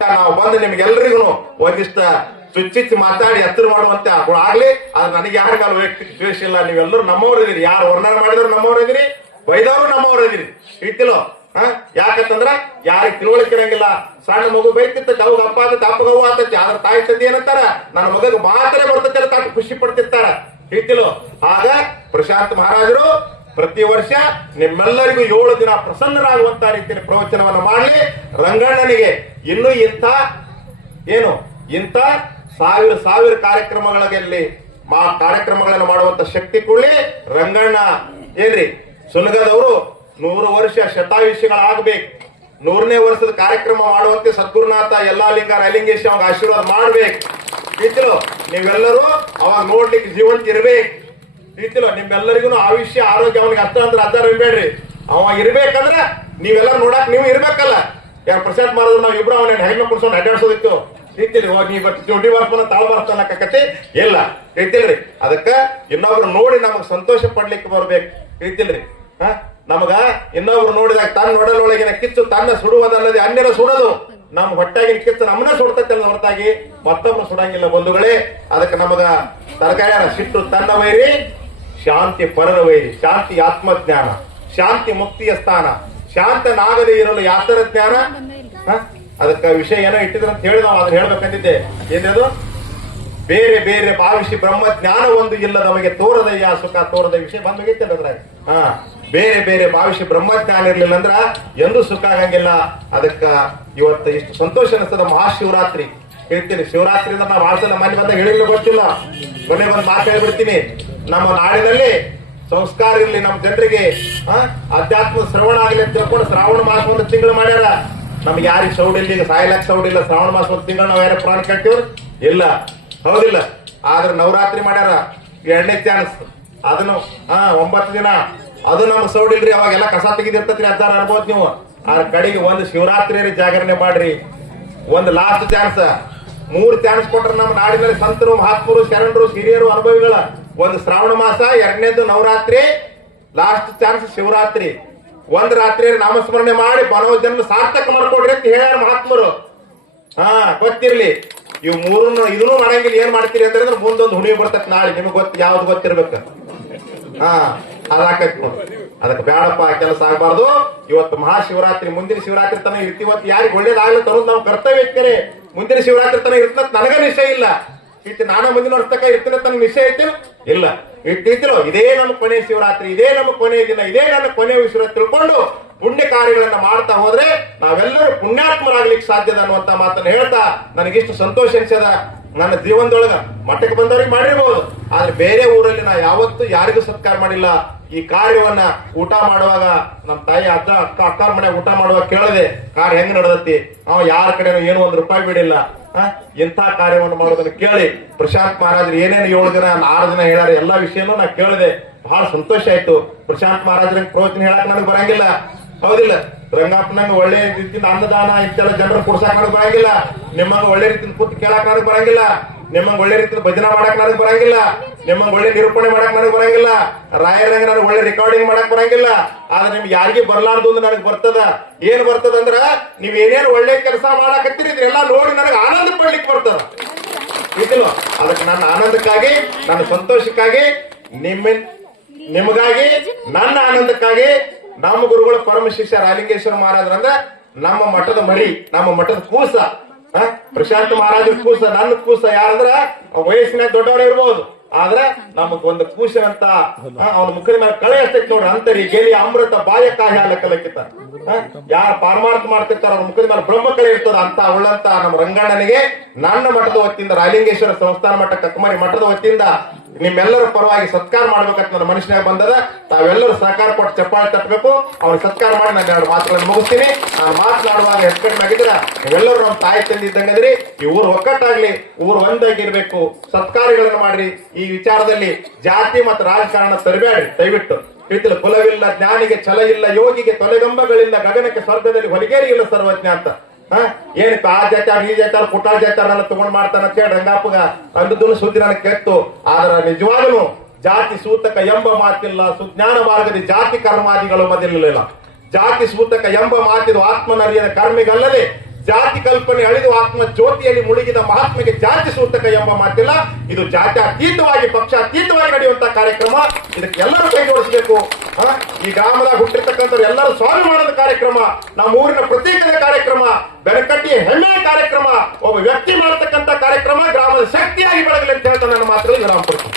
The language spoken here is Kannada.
ನಾವು ಬಂದು ನಿಮ್ಗೆಲ್ರಿಗೂ ಒಂದಿಷ್ಟ ಚುಚ್ಚಿಚ್ಚಿ ಮಾತಾಡಿ ಎತ್ತರ ಮಾಡುವಂತೆ ಆಗ್ಲಿ. ಅದು ನನಗೆ ಯಾರಿಗಾಲ ವೈಯಕ್ತಿಕ ದ್ವೇಷ ಇಲ್ಲ. ನೀವೆಲ್ಲರೂ ನಮ್ಮವ್ರು ಇದೀರಿ. ಯಾರು ವರ್ಣನೆ ಮಾಡಿದ್ರು ನಮ್ಮವ್ರು ಇದೀರಿ, ಬೈದವರು ನಮ್ಮವ್ರು ಇದೀರಿ. ಇಟ್ಟಿಲೋ ಯಾಕಂತಂದ್ರ ಯಾರಿಗೆ ತಿಳುವಳಿಕೆ ಇರಂಗಿಲ್ಲ. ಸಣ್ಣ ಮಗು ಬೈತಿರ್ತೈತಿ, ಅವಾಗ ಅಪ್ಪ ಆತೈತಿ, ಅಪ್ಪಗವು ಆತೈತಿ. ಆದ್ರ ತಾಯಿ ತಂದೆ ಏನಂತಾರ, ನನ್ನ ಮಗಗೆ ಮಾತ್ರ ಬರ್ತೈತಿ ತಾಟ್ ಖುಷಿ ಪಡ್ತಿರ್ತಾರ. ಇಟ್ಟಿಲೋ ಆಗ ಪ್ರಶಾಂತ್ ಮಹಾರಾಜರು ಪ್ರತಿ ವರ್ಷ ನಿಮ್ಮೆಲ್ಲರಿಗೂ 7 ದಿನ ಪ್ರಸನ್ನರಾಗುವಂತ ರೀತಿಯಲ್ಲಿ ಪ್ರವಚನವನ್ನು ಮಾಡಲಿ. ರಂಗಣ್ಣನಿಗೆ ಇನ್ನೂ ಇಂಥ ಸಾವಿರ ಕಾರ್ಯಕ್ರಮಗಳಲ್ಲಿ ಕಾರ್ಯಕ್ರಮಗಳನ್ನು ಮಾಡುವಂತ ಶಕ್ತಿ ಕೂಡಲಿ. ರಂಗಣ್ಣ ಏನ್ರಿ ಸುನಗದವರು 100 ವರ್ಷ ಶತಾಯುಷಿಗಳಾಗಬೇಕು. 100ನೇ ವರ್ಷದ ಕಾರ್ಯಕ್ರಮ ಮಾಡುವಂತೆ ಸದ್ಗುರುನಾಥ ಎಲ್ಲಾ ಲಿಂಗ ರೈಲಿಂಗೇಶ್ ಅವಾಗ ಆಶೀರ್ವಾದ ಮಾಡ್ಬೇಕು. ಇತ್ತಲೋ ನೀವೆಲ್ಲರೂ ಅವಾಗ ನೋಡ್ಲಿಕ್ಕೆ ಜೀವಂತ ಇರ್ಬೇಕು. ಇತ್ತಲೋ ನಿಮ್ಮೆಲ್ಲರಿಗೂ ಆಯುಷ್ಯ ಆರೋಗ್ಯ ಅವನಿಗೆ ಅಷ್ಟ ಅಂದ್ರೆ ಅದಾರ ಇರ್ಬೇಡ್ರಿ. ಅವ ಇರ್ಬೇಕಂದ್ರ ನೀವೆಲ್ಲ ನೋಡಕ್ ನೀವು ಇರ್ಬೇಕಲ್ಲ. ಯಾರು ಪ್ರಸಾದ್ ಮಾಡಿದ್ರು ನಾವು ಇಬ್ರು ಅವನ ಹೆಣ್ಣು ಕುಡ್ಸೋದು ಅಡ್ಡಾಡ್ಸೋದಿತ್ತು. ರೀತಿಲಿ ನೀವು ಜೋಡಿ ಬಾರ್ಸ್ಕೊಂಡ ತಾಳ ಬಾರ್ಸ್ತಾನಕತಿ ಇಲ್ಲ ರೀತಿಲ್ರಿ. ಅದಕ್ಕ ಇನ್ನೊಬ್ರು ನೋಡಿ ನಮಗ್ ಸಂತೋಷ ಪಡ್ಲಿಕ್ಕೆ ಬರ್ಬೇಕು. ರೀತಿಲ್ರಿ ನಮಗ ಇನ್ನೊಬ್ರು ನೋಡಿದಾಗ ತನ್ನ ಒಡಲೊಳಗಿನ ಕಿಚ್ಚು ತನ್ನ ಸುಡುವುದಲ್ಲದೆ ಅನ್ಯರ ಸುಡೋದು. ನಮ್ ಹೊಟ್ಟಾಗಿನ ಕಿಚ್ಚು ನಮ್ಮನ್ನ ಸುಡ್ತೈತೆ ಹೊರತಾಗಿ ಮತ್ತೊಬ್ರು ಸುಡಂಗಿಲ್ಲ ಬಂಧುಗಳೇ. ಅದಕ್ಕೆ ನಮಗ ತರಕಾರಿ ಸಿಟ್ಟು ತನ್ನ ವೈರಿ, ಶಾಂತಿ ಪರರ ವೈರಿ. ಶಾಂತಿ ಆತ್ಮಜ್ಞಾನ, ಶಾಂತಿ ಮುಕ್ತಿಯ ಸ್ಥಾನ, ಶಾಂತನಾಗದೇ ಇರಲು ಯಾತರ ಜ್ಞಾನ. ಅದಕ್ಕೆ ವಿಷಯ ಏನೋ ಇಟ್ಟಿದ್ರು ಅಂತ ಹೇಳಿ ನಾವು ಅದನ್ನ ಹೇಳ್ಬೇಕಂತಿದ್ದೆ. ಏನದು ಬೇರೆ ಬೇರೆ ಭಾವಿಸಿ ಬ್ರಹ್ಮ ಜ್ಞಾನ ಒಂದು ಇಲ್ಲ ನಮಗೆ ತೋರದಯ್ಯ ಸುಖ ತೋರದ ವಿಷಯ ಬಂದೋಗಿತ್ತೆ ಅದ್ರಾಗ. ಬೇರೆ ಬೇರೆ ಭಾವಿಸಿ ಬ್ರಹ್ಮಜ್ಞಾನ ಇರ್ಲಿಲ್ಲ ಅಂದ್ರ ಎಂದೂ ಸುಖ ಆಗಂಗಿಲ್ಲ. ಅದಕ್ಕ ಇವತ್ತು ಇಷ್ಟು ಸಂತೋಷ ಅನಿಸ್ತದ. ಮಹಾಶಿವರಾತ್ರಿ ಹೇಳ್ತೀನಿ. ಶಿವರಾತ್ರಿ ಅಂದ್ರೆ ನಾವು ಆಸಲ ಮನೆ ಬಂದಾಗ ಹೇಳಿಲ್ಲ ಗೊತ್ತಿಲ್ಲ. ಕೊನೆ ಒಂದು ಮಾತು ಹೇಳ್ಬಿಡ್ತೀನಿ. ನಮ್ಮ ನಾಡಿನಲ್ಲಿ ಸಂಸ್ಕಾರ ಇರ್ಲಿ, ನಮ್ಮ ಜನರಿಗೆ ಅಧ್ಯಾತ್ಮ ಶ್ರವಣ ಆಗಲಿ ಅಂತ ತಿಳ್ಕೊಂಡು ಶ್ರಾವಣ ಮಾಸ ಒಂದು ತಿಂಗಳು ಮಾಡ್ಯಾರ. ನಮ್ಗೆ ಯಾರಿಗೆ ಸೌಡ್ ಇಲ್ಲ, ಈಗ ಸಾಯ್ಲಕ್ ಸೌಡ್ ಇಲ್ಲ. ಶ್ರಾವಣ ಮಾಸ ಒಂದು ತಿಂಗಳು ನಾವ್ ಯಾರ ಪುರಾಣ ಕೇಳ್ತೀವ್ರ ಇಲ್ಲ, ಹೌದಿಲ್ಲ. ಆದ್ರೆ ನವರಾತ್ರಿ ಮಾಡ್ಯಾರ 2ನೇ ಚಾನ್ಸ್. ಅದನ್ನು 9 ದಿನ ಅದು ನಮ್ಗೆ ಸೌಡ್ ಇಲ್ರಿ. ಅವಾಗೆಲ್ಲ ಕಸ ತೆಗಿದಿರ್ತೈತ್ರಿ. ಅದಾರ ಅನ್ಬೋದು ನೀವು. ಆ ಕಡೆಗೆ ಒಂದು ಶಿವರಾತ್ರಿ ಜಾಗರಣೆ ಮಾಡ್ರಿ. ಒಂದು ಲಾಸ್ಟ್ ಚಾನ್ಸ್. 3 ಚಾನ್ಸ್ ಕೊಟ್ರ ನಮ್ಮ ನಾಡಿನಲ್ಲಿ ಸಂತರು, ಮಹಾತ್ಮರು, ಶರಣರು, ಹಿರಿಯರು, ಅನುಭವಿಗಳ ಒಂದು ಶ್ರಾವಣ ಮಾಸ, 2ನೇದು ನವರಾತ್ರಿ, ಲಾಸ್ಟ್ ಚಾನ್ಸ್ ಶಿವರಾತ್ರಿ. ಒಂದ್ ರಾತ್ರಿ ನಾಮಸ್ಮರಣೆ ಮಾಡಿ ಬನವ ಜನ್ಮ ಸಾರ್ಥಕ ಮಾಡ್ಕೊಡ್ರಿ ಅಂತ ಹೇಳ್ಯಾರ ಮಹಾತ್ಮರು. ಗೊತ್ತಿರ್ಲಿ. ಇವ್ 3 ಇದನ್ನು ಮಾಡಂಗಿಲ್ಲ. ಏನ್ ಮಾಡ್ತೀರಿ ಅಂದ್ರೆ ಮುಂದೊಂದು ಹುಣಿವಿ ಬರ್ತೈತಿ ನಾಳೆ. ನಿಮ್ಗೆ ಯಾವ್ದು ಗೊತ್ತಿರ್ಬೇಕ. ಅದಾಕೈತಿ ನೋಡ್ರಿ. ಅದಕ್ಕೆ ಬೇಡಪ್ಪ ಕೆಲಸ ಆಗಬಾರ್ದು. ಇವತ್ತು ಮಹಾಶಿವರಾತ್ರಿ, ಮುಂದಿನ ಶಿವರಾತ್ರಿ ತನ ಇರ್ತೀವತ್ತು ಯಾರಿಗೆ ಒಳ್ಳೇದಾಗ್ಲಿ ತರೋದು ನಾವು ಕರ್ತವ್ಯ ಇರ್ತೇನೆ. ಮುಂದಿನ ಶಿವರಾತ್ರಿ ತನ ಇರ್ತದ ನನಗ ನಿಶ್ಚಯ ಇಲ್ಲ. ನಾನು ಮುಂದಿನ ವರ್ಷ ತನಕ ಇರ್ತೇನೆ ತನಗೆ ನಿಶ್ಚಯ ಐತಿ ಇಲ್ಲ. ಇರ್ತಿರೋ ಇದೇ ನಮ್ಮ ಕೊನೆಯ ಶಿವರಾತ್ರಿ, ಇದೇ ನಮ್ಮ ಕೊನೆಯ ದಿನ, ಇದೇ ನನ್ನ ಕೊನೆಯ ವಿಷಯ ತಿಳ್ಕೊಂಡು ಪುಣ್ಯ ಕಾರ್ಯಗಳನ್ನ ಮಾಡ್ತಾ ಹೋದ್ರೆ ನಾವೆಲ್ಲರೂ ಪುಣ್ಯಾತ್ಮರಾಗ್ಲಿಕ್ಕೆ ಸಾಧ್ಯದ ಅನ್ನುವಂತ ಮಾತನ್ನ ಹೇಳ್ತಾ ನನಗಿಷ್ಟು ಸಂತೋಷ ಅನ್ಸದ. ನನ್ನ ಜೀವನದೊಳಗ ಮಠಕ್ಕೆ ಬಂದವ್ರಿಗೆ ಮಾಡಿರ್ಬೋದು, ಆದ್ರೆ ಬೇರೆ ಊರಲ್ಲಿ ನಾ ಯಾವತ್ತೂ ಯಾರಿಗೂ ಸತ್ಕಾರ ಮಾಡಿಲ್ಲ. ಈ ಕಾರ್ಯವನ್ನ ಊಟ ಮಾಡುವಾಗ ನಮ್ಮ ತಾಯಿ ಅಕ್ಕ ಮನೆ ಊಟ ಮಾಡುವಾಗ ಕೇಳದೆ ಕಾರ್ಯ ಹೆಂಗ್ ನಡೆದತಿ. ಅವ ಯಾರ ಕಡೆನೂ ಏನು ಒಂದು ರೂಪಾಯಿ ಬಿಡಿಲ್ಲ. ಇಂಥ ಕಾರ್ಯವನ್ನು ಮಾಡೋದನ್ನ ಕೇಳಿ ಪ್ರಶಾಂತ್ ಮಹಾರಾಜರು ಏನೇನು 7 ದಿನ 6 ದಿನ ಹೇಳ್ಯಾರ ಎಲ್ಲಾ ವಿಷಯನೂ ನಾ ಕೇಳಿದೆ. ಬಹಳ ಸಂತೋಷ ಆಯ್ತು. ಪ್ರಶಾಂತ್ ಮಹಾರಾಜರ ಪ್ರವಚನ ಹೇಳಕ್ ನನಗೆ ಬರಂಗಿಲ್ಲ, ಹೌದಿಲ್ಲ. ರಂಗಪ್ಪನಂಗ ಒಳ್ಳೆ ರೀತಿಯಿಂದ ಅನ್ನದಾನ ಇಂತೆಲ್ಲ ಜನರು ಕೊಡ್ಸಾಕ್ ನನಗೆ ಬರಂಗಿಲ್ಲ. ನಿಮ್ಮಂಗ ಒಳ್ಳೆ ರೀತಿಯಿಂದ ಕೂತ್ ಕೇಳಕ್ ನನಗೆ ಬರಂಗಿಲ್ಲ. ನಿಮ್ಮಂಗ ಒಳ್ಳೆ ರೀತಿಯಿಂದ ಭಜನಾ ಮಾಡಕ್ ನನಗೆ ಬರಂಗಿಲ್ಲ. ನಿಮ್ಮಂಗ ಒಳ್ಳೆ ನಿರೂಪಣೆ ಮಾಡಕ್ ನನಗೆ ಬರಂಗಿಲ್ಲ. ರಾಯರಂಗ ನನಗೆ ಒಳ್ಳೆ ರೆಕಾರ್ಡಿಂಗ್ ಮಾಡಕ್ ಬರಂಗಿಲ್ಲ. ಆದ್ರೆ ನಿಮ್ಗೆ ಯಾರಿಗೆ ಬರ್ಲಾರ್ದು ಅಂದ್ರೆ ನನಗೆ ಬರ್ತದ. ಏನ್ ಬರ್ತದ ಅಂದ್ರ ನೀವ್ ಏನೇನು ಒಳ್ಳೆ ಕೆಲಸ ಮಾಡಾಕತ್ತೀರಿ ಇದೆಲ್ಲ ನೋಡಿ ನನಗೆ ಆನಂದ ಪಡ್ಲಿಕ್ಕೆ ಬರ್ತದ. ಇದಿಲ್ಲ. ಅದಕ್ಕೆ ನನ್ನ ಆನಂದಕ್ಕಾಗಿ, ನನ್ನ ಸಂತೋಷಕ್ಕಾಗಿ, ನಿಮಗಾಗಿ, ನನ್ನ ಆನಂದಕ್ಕಾಗಿ ನಮ್ಮ ಗುರುಗಳು ಪರಮ ಶಿಷ್ಯ ರಾಯಲಿಂಗೇಶ್ವರ ಮಹಾರಾಜರಂದ್ರ ನಮ್ಮ ಮಠದ ಮರಿ, ನಮ್ಮ ಮಠದ ಕೂಸ. ಪ್ರಶಾಂತ್ ಮಹಾರಾಜರ ಕೂಸ, ನನ್ನ ಕೂಸ. ಯಾರಂದ್ರ ವಯಸ್ಸಿನ ದೊಡ್ಡವರೇ ಇರ್ಬೋದು, ಆದ್ರೆ ನಮಗೊಂದು ಕೂಸನಂತ ಅವನ ಮುಖದ ಮೇಲೆ ಕಳೆ ಎಷ್ಟೈತಿ ನೋಡ್ರಿ. ಅಂತರಿ ಗೆಲಿ ಅಮೃತ ಬಾಯ ಕಾಯ ಲೆಕ್ಕಲಕ್ಕಿತ್ತ. ಯಾರು ಪಾರಮಾರ್ಥ ಮಾಡ್ತಿರ್ತಾರ ಅವ್ರ ಮುಖದ ಮೇಲೆ ಬ್ರಹ್ಮ ಕಳೆ ಇರ್ತದ. ಅಂತ ಉಳ್ಳಂತ ನಮ್ಮ ರಂಗಣ್ಣನಿಗೆ ನನ್ನ ಮಠದ ವತಿಯಿಂದ, ರಾಯಲಿಂಗೇಶ್ವರ ಸಂಸ್ಥಾನ ಮಠ ಕಕ್ಕಮರಿ ಮಠದ ವತಿಯಿಂದ ನಿಮ್ಮೆಲ್ಲರ ಪರವಾಗಿ ಸತ್ಕಾರ ಮಾಡ್ಬೇಕಂತ ನನ್ನ ಮನುಷ್ಯನಾಗ ಬಂದದ. ತಾವೆಲ್ಲರೂ ಸಹಕಾರ ಕೊಟ್ಟು ಚಪ್ಪಾಳೆ ತಟ್ಟಬೇಕು. ಅವ್ರ ಸತ್ಕಾರ ಮಾಡಿ ನಾನು 2 ಮಾತುಗಳನ್ನು ಮುಗಿಸ್ತೀನಿ. ನಾನು ಮಾತನಾಡುವಾಗ ಹೆಚ್ಕಟ್ಟಾಗಿದ್ರ ನೀವೆಲ್ಲರೂ ನಮ್ಮ ತಾಯಿ ತಂದೆ ಇದ್ದಂಗದ್ರಿ. ಈ ಊರು ಒಕ್ಕಟ್ಟಾಗ್ಲಿ, ಊರು ಒಂದಾಗಿರ್ಬೇಕು. ಸತ್ಕಾರ್ಯಗಳನ್ನು ಮಾಡ್ರಿ. ಈ ವಿಚಾರದಲ್ಲಿ ಜಾತಿ ಮತ್ತು ರಾಜಕಾರಣ ತರಬೇಡ್ರಿ ದಯವಿಟ್ಟು. ತಿಳಿತಿಲ್ಲ. ಕುಲವಿಲ್ಲ ಜ್ಞಾನಿಗೆ ಛಲ ಇಲ್ಲ, ಯೋಗಿಗೆ ತೊಲೆಗಂಬಗಳಿಲ್ಲ, ಗಗನಕ್ಕೆ ಸ್ವರ್ಗದಲ್ಲಿ ಹೊಲಿಗೇರಿ ಇಲ್ಲ ಸರ್ವಜ್ಞ ಅಂತ. ಏನಕ್ಕೆ ಆ ಜಾತ್ಯಾರ ಈ ಜಾತ್ಯಾರ ಪುಟ್ಟ ಜಾತ್ಯಾರ ತಗೊಂಡ್ ಮಾಡ್ತಾನ ಅಂತ ಹೇಳಿ ರಂಗಪ್ಪಗ ಅಂದದ್ದು ಸುದ್ದಿ ನನಗೆ ಕೆಟ್ಟು. ಆದ್ರ ನಿಜವಾಗ್ಲೂ ಜಾತಿ ಸೂತಕ ಎಂಬ ಮಾತಿಲ್ಲ. ಸುಜ್ಞಾನ ಮಾರ್ಗದ ಜಾತಿ ಕರ್ಮಾದಿಗಳು ಮೊದಲಿಲ್ಲ. ಜಾತಿ ಸೂತಕ ಎಂಬ ಮಾತಿದು ಆತ್ಮನರಿಯದ ಕರ್ಮಿಗಲ್ಲದೆ ಜಾತಿ ಕಲ್ಪನೆ ಅಳಿದು ಆತ್ಮ ಜ್ಯೋತಿಯಲ್ಲಿ ಮುಳುಗಿದ ಮಹಾತ್ಮೆಗೆ ಜಾತಿ ಸೂತಕ ಎಂಬ ಮಾತಿಲ್ಲ. ಇದು ಜಾತ್ಯತೀತವಾಗಿ ಪಕ್ಷಾತೀತವಾಗಿ ನಡೆಯುವಂತಹ ಕಾರ್ಯಕ್ರಮ. ಇದಕ್ಕೆ ಎಲ್ಲರೂ ಕೈ ಜೋಡಿಸಬೇಕು. ಈ ಗ್ರಾಮದಾಗ ಹುಟ್ಟಿರ್ತಕ್ಕಂಥ ಎಲ್ಲರೂ ಸ್ವಾಭಿಮಾನದ ಕಾರ್ಯಕ್ರಮ, ನಮ್ಮ ಊರಿನ ಪ್ರತೀಕದ ಕಾರ್ಯಕ್ರಮ, ಬೆನಕಟ್ಟಿ ಹೆಮ್ಮೆಯ ಕಾರ್ಯಕ್ರಮ, ಒಬ್ಬ ವ್ಯಕ್ತಿ ಮಾಡತಕ್ಕಂಥ ಕಾರ್ಯಕ್ರಮ ಗ್ರಾಮದ ಶಕ್ತಿಯಾಗಿ ಬೆಳಗಲಿ ಅಂತ ಹೇಳ್ತಾ ನನ್ನ ಮಾತುಗಳು ವಿರಾಮ ಕೊಡ್ತೀನಿ.